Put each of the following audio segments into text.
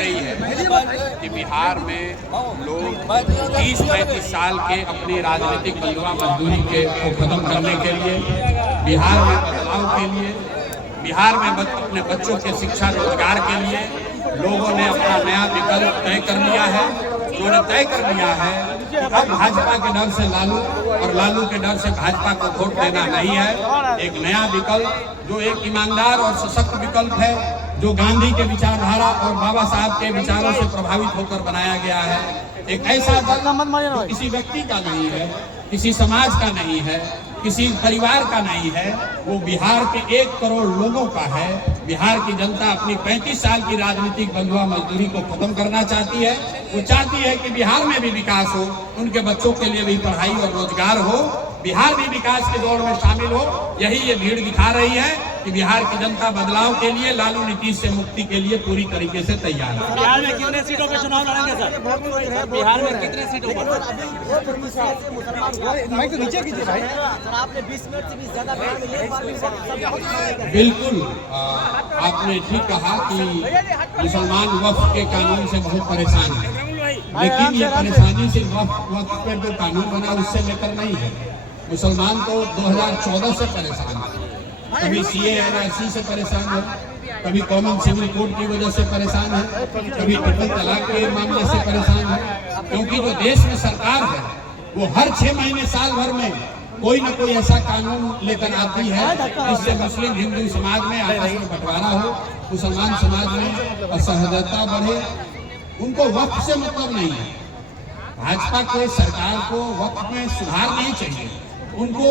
रही है कि बिहार में लोग 30-35 साल के अपनी राजनीतिक बंधुआ मजदूरी को खत्म करने के लिए, बिहार में बदलाव के लिए, बिहार में अपने बच्चों के शिक्षा रोजगार के लिए लोगों ने अपना नया विकल्प तय कर लिया है। उन्होंने तय कर लिया है कि अब भाजपा के डर से लालू और लालू के डर से भाजपा को वोट देना नहीं है। एक नया विकल्प जो एक ईमानदार और सशक्त विकल्प है, जो गांधी के विचारधारा और बाबा साहब के विचारों से प्रभावित होकर बनाया गया है। एक ऐसा दल किसी व्यक्ति का नहीं है, किसी समाज का नहीं है, किसी परिवार का नहीं है, वो बिहार के 1 करोड़ लोगों का है। बिहार की जनता अपनी 35 साल की राजनीतिक बंधुआ मजदूरी को खत्म करना चाहती है। वो चाहती है कि बिहार में भी विकास हो, उनके बच्चों के लिए भी पढ़ाई और रोजगार हो, बिहार भी विकास के दौर में शामिल हो। यही ये भीड़ दिखा रही है कि बिहार की जनता बदलाव के लिए, लालू नीतीश से मुक्ति के लिए पूरी तरीके से तैयार है। बिहार में कितने सीटों पे चुनाव लड़ेंगे सर? बिहार में कितने सीटों पर? माइक तो नीचे कीजिए भाई। आपने 20 मिनट से भी ज्यादा बिल्कुल आपने ठीक कहा कि मुसलमान वक्फ के कानून से बहुत परेशान है, लेकिन ये परेशानी सिर्फ वक्फ पे जो कानून बना उससे लेकर नहीं है। मुसलमान तो 2014 से परेशान है, कभी CA/NRC से परेशान है, कभी कॉमन सिविल कोड की वजह से परेशान है, कभी ट्रिपल तलाक के मामले से परेशान है। क्योंकि जो देश में सरकार है वो हर 6 महीने साल भर में कोई न कोई ऐसा कानून लेकर आती है जिससे मुस्लिम हिंदू समाज में आपस में बंटवारा हो, मुसलमान समाज में असहजता बढ़े। उनको वक्फ से मतलब नहीं है। भाजपा को, सरकार को वक्फ में सुधार नहीं चाहिए। उनको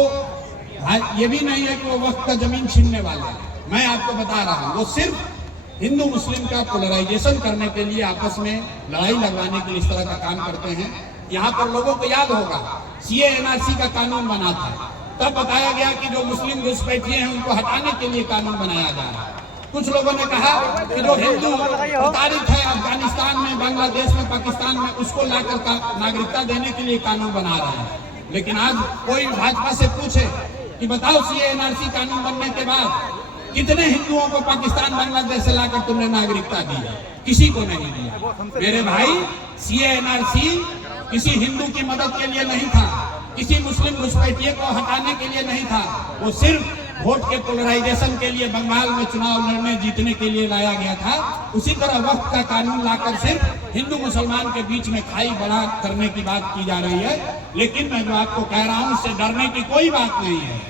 ये भी नहीं है कि वो वक्त का जमीन छीनने वाले हैं। मैं आपको बता रहा हूँ, वो सिर्फ हिंदू मुस्लिम का पोलराइजेशन करने के लिए, आपस में लड़ाई लगवाने के लिए इस तरह का काम करते हैं। यहाँ पर लोगों को याद होगा CA/NRC का कानून बना था, तब बताया गया कि जो मुस्लिम घुसपैठिए हैं उनको हटाने के लिए कानून बनाया जा रहा है। कुछ लोगों ने कहा कि जो हिंदू प्रताड़ित है अफगानिस्तान में, बांग्लादेश में, पाकिस्तान में, उसको लाकर नागरिकता देने के लिए कानून बना रहे हैं। लेकिन आज कोई भाजपा से पूछे कि बताओ CA/NRC कानून बनने के बाद कितने हिंदुओं को पाकिस्तान, बांग्लादेश से लाकर तुमने नागरिकता दी? किसी को नहीं दिया। मेरे भाई, CA/NRC किसी हिंदू की मदद के लिए नहीं था, किसी मुस्लिम घुसपैठिए को हटाने के लिए नहीं था। वो सिर्फ वोट के पोलराइजेशन के लिए बंगाल में चुनाव लड़ने जीतने के लिए लाया गया था। उसी तरह वक्फ का कानून लाकर सिर्फ हिंदू मुसलमान के बीच में खाई बड़ा करने की बात की जा रही है। लेकिन मैं जो आपको कह रहा हूँ, उससे डरने की कोई बात नहीं है।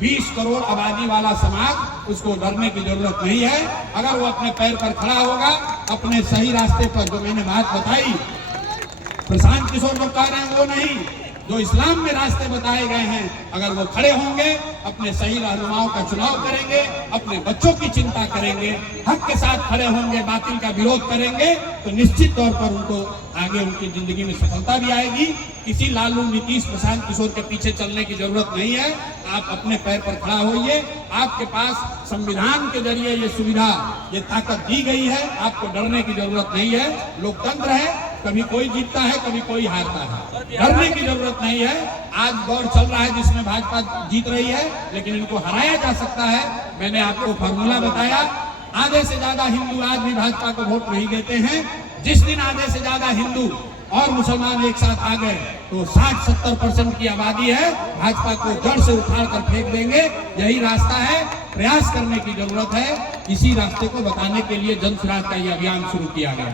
20 करोड़ आबादी वाला समाज, उसको डरने की जरूरत नहीं है। अगर वो अपने पैर पर खड़ा होगा, अपने सही रास्ते पर, जो मैंने बात बताई, प्रशांत किशोर जो कह रहे हैं वो नहीं, जो इस्लाम में रास्ते बताए गए हैं, अगर वो खड़े होंगे, अपने सही रहनुमाओं का चुनाव करेंगे, अपने बच्चों की चिंता करेंगे, हक के साथ खड़े होंगे, बातिल का विरोध करेंगे, तो निश्चित तौर पर उनको आगे उनकी जिंदगी में सफलता भी आएगी। किसी लालू, नीतीश, प्रशांत किशोर के पीछे चलने की जरूरत नहीं है। आप अपने पैर पर खड़ा होइए। आपके पास संविधान के जरिए ये सुविधा, ये ताकत दी गई है। आपको डरने की जरूरत नहीं है। लोकतंत्र है, कभी कोई जीतता है, कभी कोई हारता है। डरने की जरूरत नहीं है। आज दौर चल रहा है जिसमें भाजपा जीत रही है, लेकिन इनको हराया जा सकता है। मैंने आपको फॉर्मूला बताया। आधे से ज्यादा हिंदू आज भी भाजपा को वोट नहीं देते हैं। जिस दिन आधे से ज्यादा हिंदू और मुसलमान एक साथ आ गए तो 60-70% की आबादी है, भाजपा को जड़ से उखाड़ कर फेंक देंगे। यही रास्ता है, प्रयास करने की जरूरत है। इसी रास्ते को बताने के लिए जन सुराज का ये अभियान शुरू किया गया है।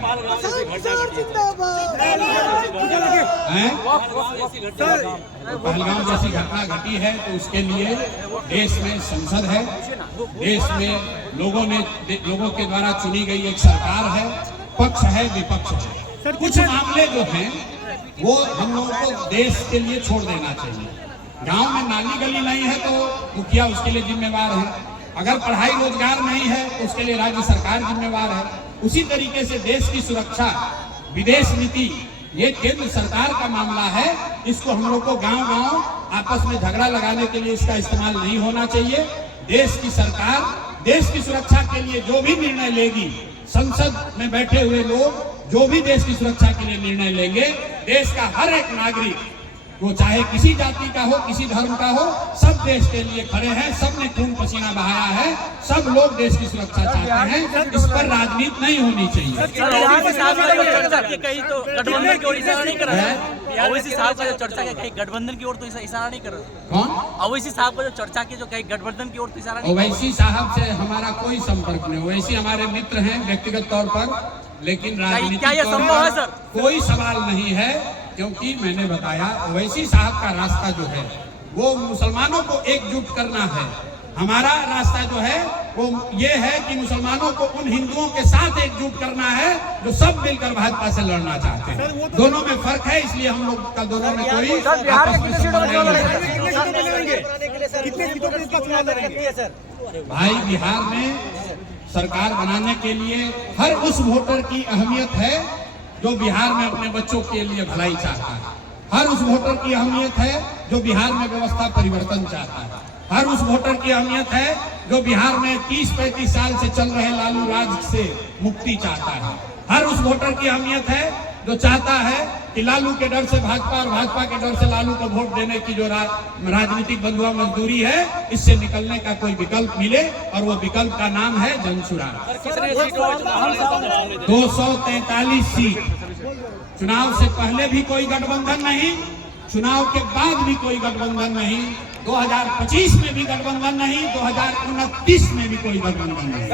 पहलगाम जैसी घटना घटी है तो उसके लिए देश में संसद है, देश में लोगों के द्वारा चुनी गई एक सरकार है, पक्ष है, विपक्ष है। कुछ मामले जो हैं वो हम लोगों को देश के लिए छोड़ देना चाहिए। गांव में नाली गली नहीं है तो मुखिया उसके लिए जिम्मेवार है। अगर पढ़ाई रोजगार नहीं है तो उसके लिए राज्य सरकार जिम्मेवार है। उसी तरीके से देश की सुरक्षा, विदेश नीति, ये केंद्र सरकार का मामला है। इसको हम लोग को गांव-गांव आपस में झगड़ा लगाने के लिए इसका इस्तेमाल नहीं होना चाहिए। देश की सरकार देश की सुरक्षा के लिए जो भी निर्णय लेगी, संसद में बैठे हुए लोग जो भी देश की सुरक्षा के लिए निर्णय लेंगे, देश का हर एक नागरिक वो चाहे किसी जाति का हो, किसी धर्म का हो, सब देश के लिए खड़े हैं, सब ने खून पसीना बहाया है, सब लोग देश की सुरक्षा चाहते हैं। इस पर राजनीति नहीं होनी चाहिए। कहीं तो गठबंधन की ओर इशारा नहीं कर रहा। ओवैसी साहब का जो चर्चा है कहीं गठबंधन की ओर तो इशारा नहीं कर रहा। कौन? ओवैसी साहब का जो चर्चा की जो कहीं गठबंधन की ओर तो इशारा नहीं। ओवैसी साहब से हमारा कोई संपर्क नहीं। ओवैसी हमारे मित्र हैं व्यक्तिगत तौर पर, लेकिन राजनीतिक क्या ये तौर संभव है पर सर? कोई सवाल नहीं है, क्योंकि मैंने बताया ओवैसी साहब का रास्ता जो है वो मुसलमानों को एकजुट करना है। हमारा रास्ता जो है वो ये है कि मुसलमानों को उन हिंदुओं के साथ एकजुट करना है जो सब मिलकर भाजपा से लड़ना चाहते हैं। दोनों में फर्क है, इसलिए हम लोग का दोनों में कोई आपस में संबंध नहीं है। भाई, बिहार में सरकार बनाने के लिए हर उस वोटर की अहमियत है जो बिहार में अपने बच्चों के लिए भलाई चाहता है। हर उस वोटर की अहमियत है जो बिहार में व्यवस्था परिवर्तन चाहता है। हर उस वोटर की अहमियत है जो बिहार में 30-35 साल से चल रहे लालू राज से मुक्ति चाहता है। हर उस वोटर की अहमियत है जो चाहता है कि लालू के डर से भाजपा और भाजपा के डर से लालू को वोट देने की जो राजनीतिक बंधुआ मजदूरी है, इससे निकलने का कोई विकल्प मिले, और वो विकल्प का नाम है जनसुराज। 243 सीट। चुनाव से पहले भी कोई गठबंधन नहीं, चुनाव के बाद भी कोई गठबंधन नहीं, 2025 में भी गठबंधन नहीं, 2029 में भी कोई गठबंधन नहीं।